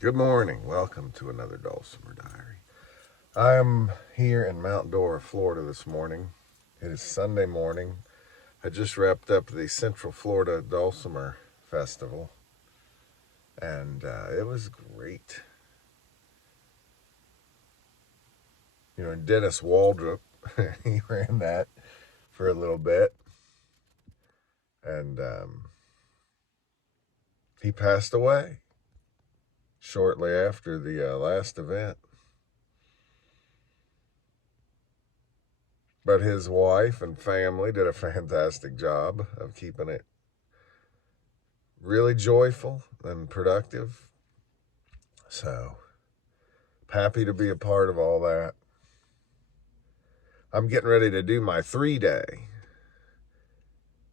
Good morning. Welcome to another Dulcimer Diary. I'm here in Mount Dora, Florida this morning. It is Sunday morning. I just wrapped up the Central Florida Dulcimer Festival, and it was great. Dennis Waldrop, he ran that for a little bit, and he passed away shortly after the last event. But his wife and family did a fantastic job of keeping it really joyful and productive. So, happy to be a part of all that. I'm getting ready to do my 3-day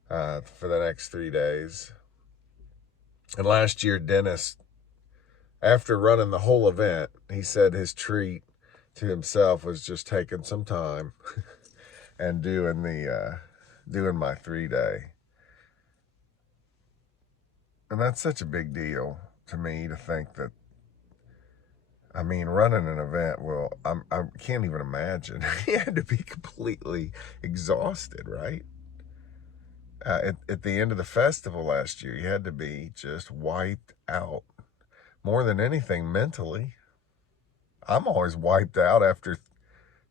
for the next 3 days. And last year, Dennis, after running the whole event, he said his treat to himself was just taking some time and doing my 3-day. And that's such a big deal to me to think that, running an event, I can't even imagine. He had to be completely exhausted, right? At the end of the festival last year, you had to be just wiped out. More than anything, mentally. I'm always wiped out after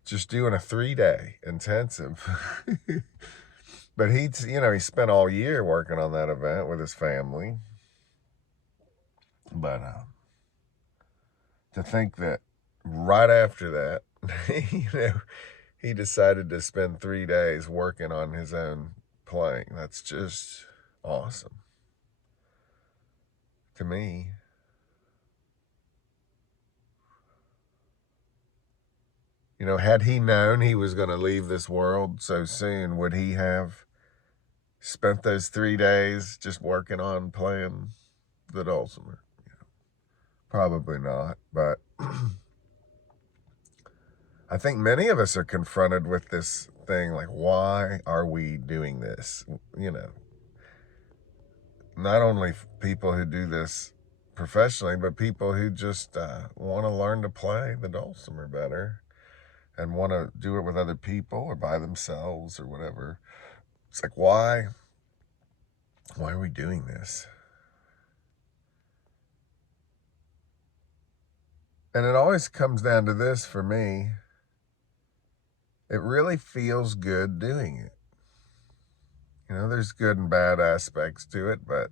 just doing a 3-day intensive. But he spent all year working on that event with his family. But to think that right after that, he decided to spend 3 days working on his own playing. That's just awesome to me. Had he known he was going to leave this world so soon, would he have spent those 3 days just working on playing the Dulcimer? Probably not, but I think many of us are confronted with this thing, like, why are we doing this? Not only people who do this professionally, but people who just want to learn to play the Dulcimer better and want to do it with other people or by themselves or whatever. It's like, why are we doing this? And it always comes down to this for me. It really feels good doing it. There's good and bad aspects to it, but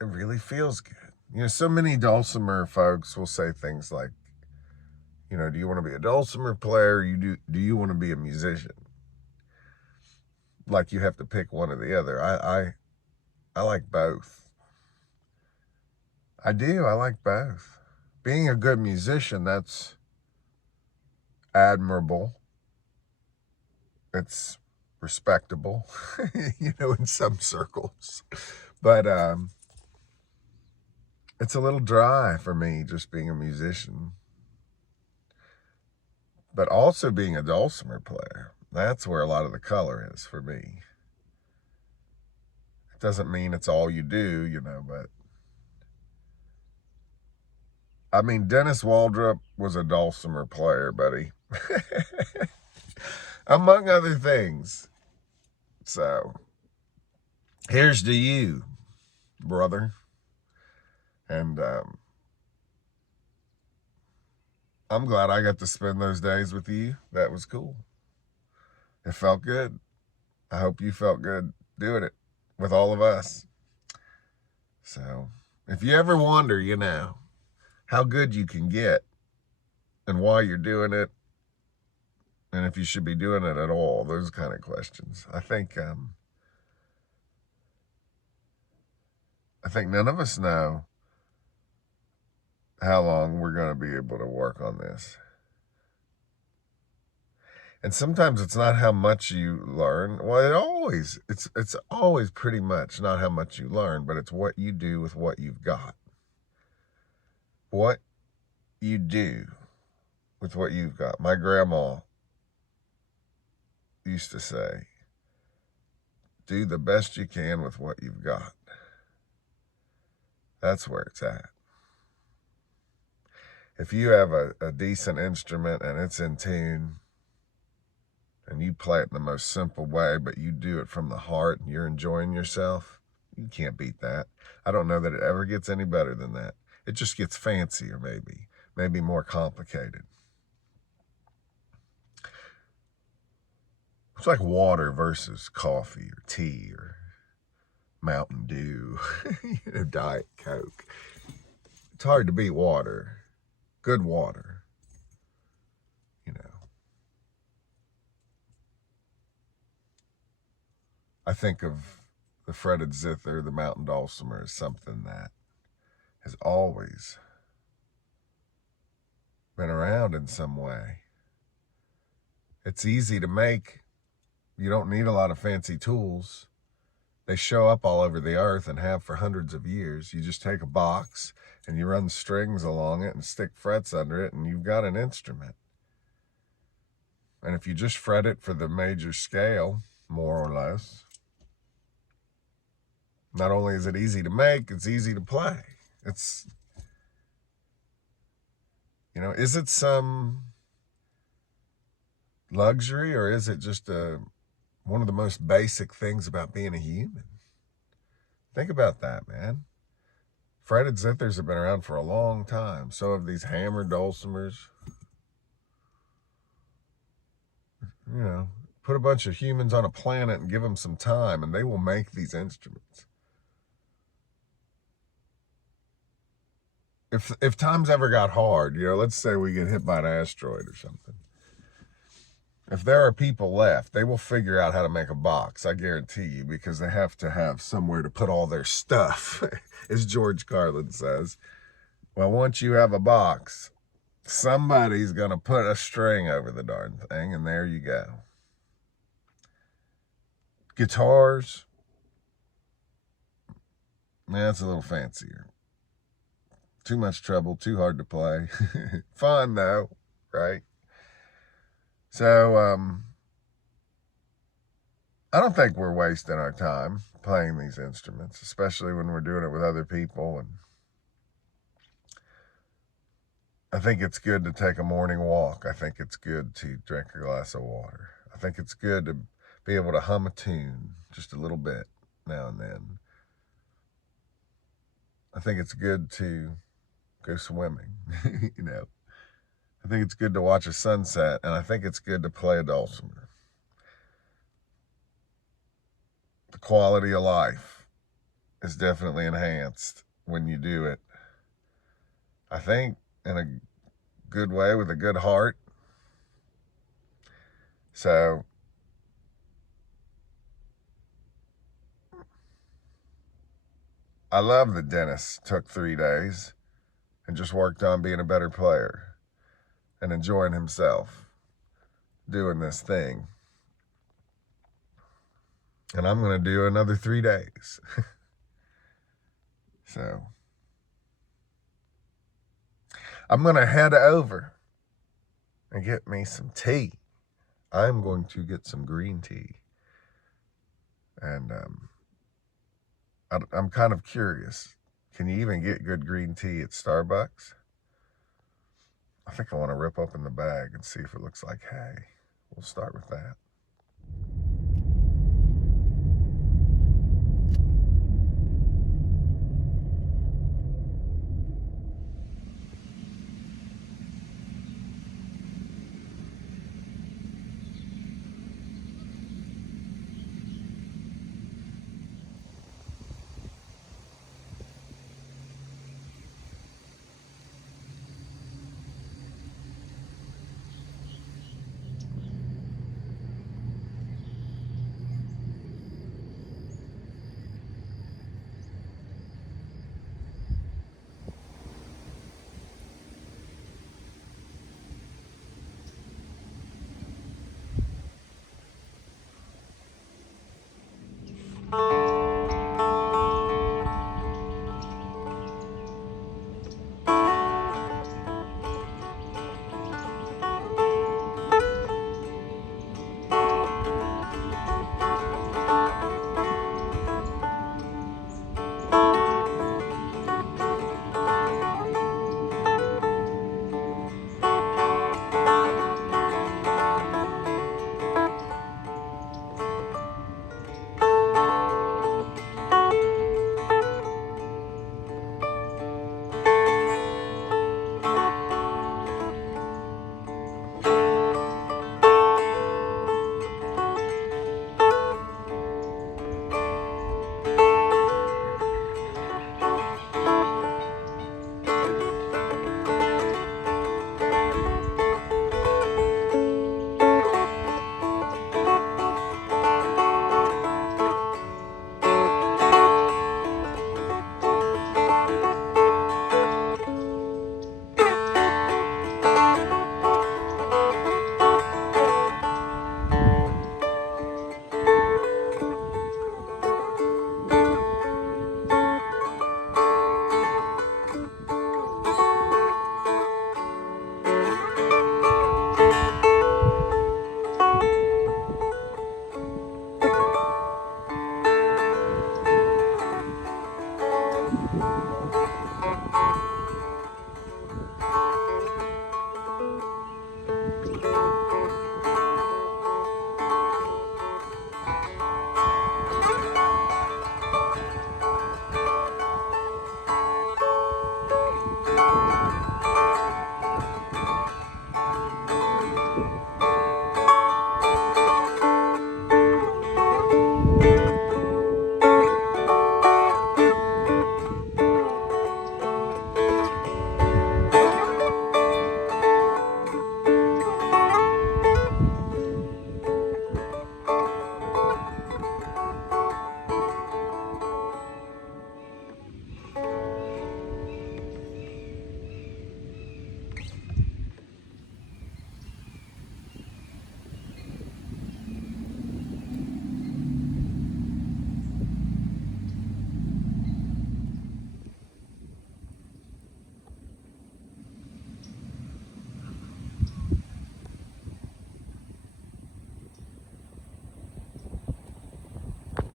it really feels good. So many Dulcimer folks will say things like, do you want to be a Dulcimer player? Do you want to be a musician? Like you have to pick one or the other. I like both. I do. I like both. Being a good musician, that's admirable. It's respectable, in some circles. But it's a little dry for me just being a musician. But also being a Dulcimer player, that's where a lot of the color is for me. It doesn't mean it's all you do, but Dennis Waldrop was a Dulcimer player, buddy. Among other things. So, here's to you, brother. And I'm glad I got to spend those days with you. That was cool. It felt good. I hope you felt good doing it with all of us. So, if you ever wonder, how good you can get and why you're doing it, and if you should be doing it at all, those kind of questions. I think none of us know how long we're going to be able to work on this. And sometimes it's not how much you learn. Well, it's always pretty much not how much you learn, but it's what you do with what you've got. What you do with what you've got. My grandma used to say, do the best you can with what you've got. That's where it's at. If you have a decent instrument and it's in tune, and you play it in the most simple way, but you do it from the heart and you're enjoying yourself, you can't beat that. I don't know that it ever gets any better than that. It just gets fancier, maybe more complicated. It's like water versus coffee or tea or Mountain Dew, Diet Coke. It's hard to beat water, good water, you know. I think of the fretted zither, the mountain dulcimer, as something that has always been around in some way. It's easy to make. You don't need a lot of fancy tools. They show up all over the earth and have for hundreds of years. You just take a box and you run strings along it and stick frets under it, and you've got an instrument. And if you just fret it for the major scale, more or less, not only is it easy to make, it's easy to play. It's, is it some luxury, or is it just one of the most basic things about being a human? Think about that, man. Fretted zithers have been around for a long time. So have these hammered dulcimers. Put a bunch of humans on a planet and give them some time, and they will make these instruments. If times ever got hard, let's say we get hit by an asteroid or something. If there are people left, they will figure out how to make a box, I guarantee you, because they have to have somewhere to put all their stuff, as George Carlin says. Well, once you have a box, somebody's going to put a string over the darn thing, and there you go. Guitars, that's a little fancier. Too much trouble, too hard to play. Fun, though, right? So, I don't think we're wasting our time playing these instruments, especially when we're doing it with other people. And I think it's good to take a morning walk. I think it's good to drink a glass of water. I think it's good to be able to hum a tune just a little bit now and then. I think it's good to go swimming, I think it's good to watch a sunset, and I think it's good to play a dulcimer. The quality of life is definitely enhanced when you do it. I think in a good way, with a good heart. So I love that Dennis took 3 days and just worked on being a better player and enjoying himself doing this thing. And I'm going to do another 3 days. So I'm going to head over and get me some tea. I'm going to get some green tea. And I'm kind of curious. Can you even get good green tea at Starbucks? I think I want to rip open the bag and see if it looks like hay. We'll start with that.